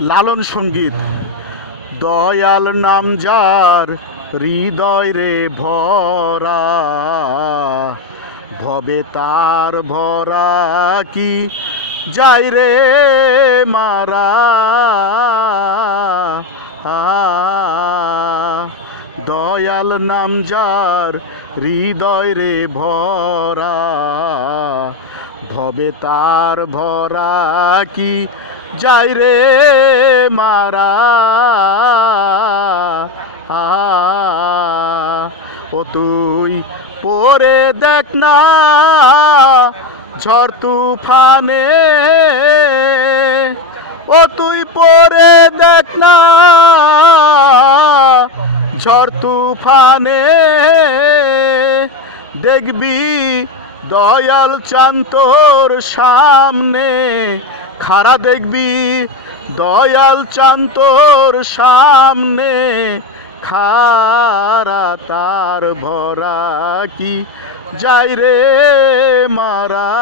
লালন সঙ্গীত। দয়াল নাম যার হৃদয় রে ভরা, ভবে তার ভরা কি যায় রে মারা। দয়াল নাম যার হৃদয় রে ভরা, ভবে তার ভরা কি যায় রে মারা। ও তুই পরে দেখ না ঝড় তুফানে, ও তুই পরে দেখ না ঝড় তুফানে, দেখবি দয়াল চাঁদ তোর সামনে খাড়া, দেখবি দয়াল চাঁদ তোর সামনে খাড়া। তার ভরা কি যায় রে মারা।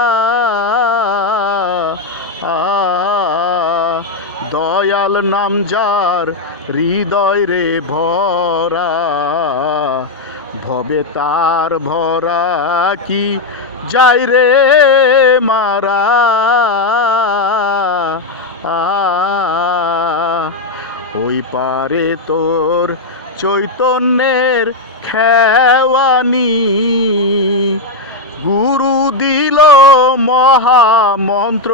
দয়াল নাম যার হৃদয় রে ভরা, ভবে তার ভরা কি যায় রে মারা। ওই পারে তোর চৈতন্যের খেওয়ানি, গুরু দিল মহামন্ত্র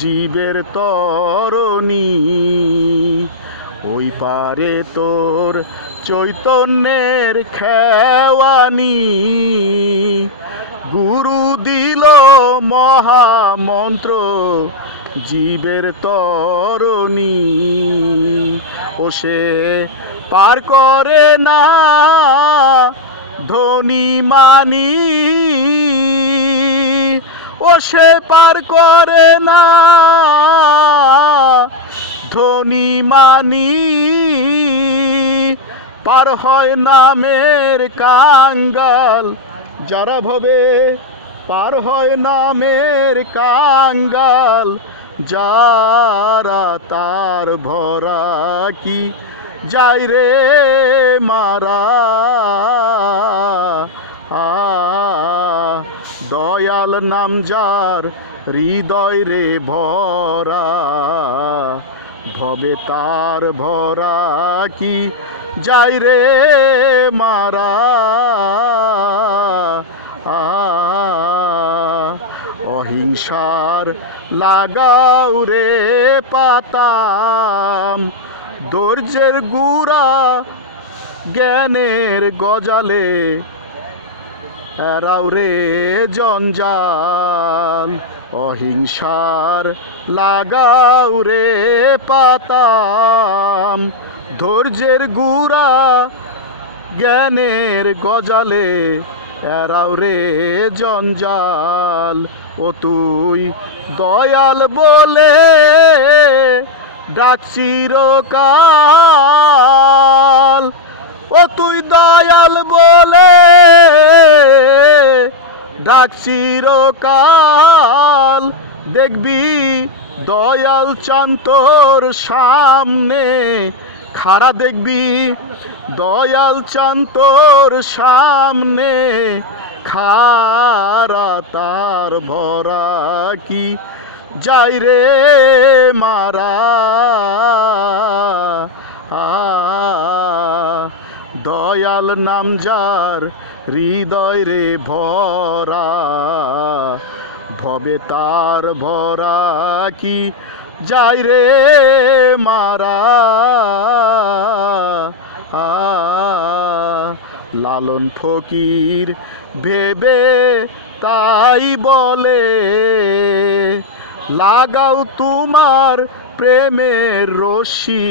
জীবের তরণী। ওই পারে তোর চৈতন্যের খেওয়ানি, গুরু দিল মহামন্ত্র জীবের তরণী। ও সে পার করে না ধনী মানি, ও সে পার করে না ধনী মানি। পার হয় নামের কাঙ্গাল যারা ভবে, পার হয় নামের কাঙ্গাল যারা। তার ভরা কি যায় রে মারা। দয়াল নাম যার হৃদয় রে ভরা, ভবে তার ভরা কি যায় রে মারা। অহিংসার লাগাও রে পাতাম, ধৈর্যের গুড়া জ্ঞানের গজালে এরাও রে জঞ্জাল। অহিংসার লাগাও রে পাতাম, ধৈর্যের গুড়া জ্ঞানের গজালে এরাও রে জঞ্জাল। ও তুই দয়াল বলে ডাক চিরকাল, ও তুই দয়াল বলে ডাক চিরকাল, দেখবি দয়াল চাঁদ তোর সামনে খাড়া, দেখবি দয়াল চাঁদ তোর সামনে খাড়া। তার ভরা কি যায় রে মারা। দয়াল নাম যার হৃদয় রে ভরা, ভবে তার ভরা কি যায় রে মারা। লালন ফকির ভেবে তাই বলে, লাগাও তোমার প্রেমের রশি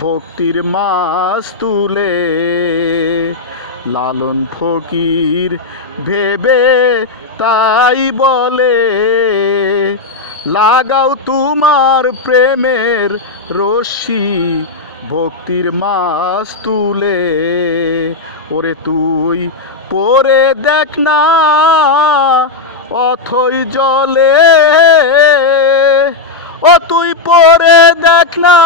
ভক্তির মাছ তুলে। লালন ফকির ভেবে তাই বলে, লাগাও তোমার প্রেমের রশি ভক্তির মাছ তুলে। ওরে তুই পরে দেখ না অথই জলে, ও তুই পরে দেখ না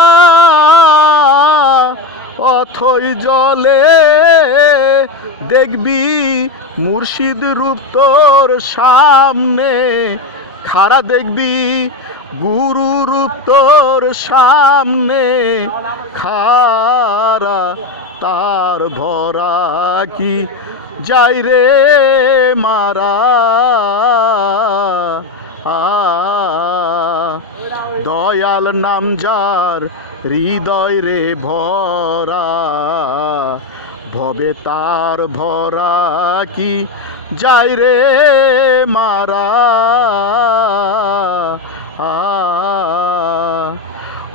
অথই জলে, দেখবি মুর্শিদ রূপ তোর সামনে খাড়া, দেখবি গুরু রূপ তোর সামনে খাড়া। তার ভরা কি যাই রে মারা, দয়াল নাম যার হৃদয় রে ভরা, ভবে তার ভরা কি যাই রে মারা।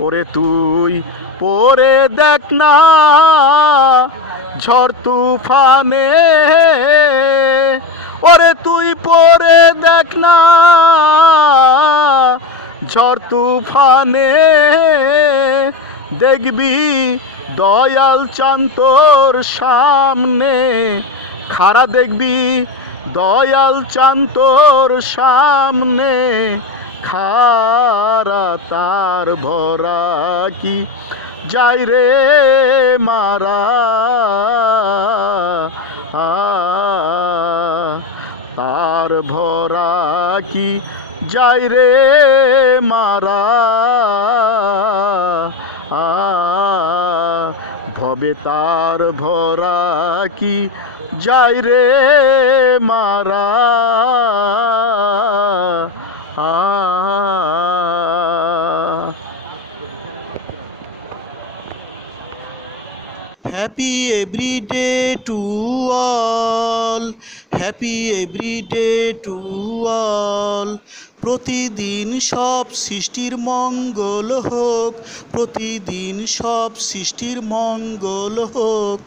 ওরে তুই পরে দেখ না ঝড় তুফানে, ওরে তুই পরে দেখ না ঝড় তুফানে, দেখবি দয়াল চাঁদ তোর সামনে খাড়া, দেখবি দয়াল চাঁদ তোর সামনে খাড়া। তার ভরা কি যাই রে মারা, তার ভরা কি যাই রে মারা, ভবে তার ভরা কি যাই রে মারা। Happy everyday to all, happy everyday to all. প্রতিদিন সব সৃষ্টির মঙ্গল হোক, প্রতিদিন সব সৃষ্টির মঙ্গল হোক।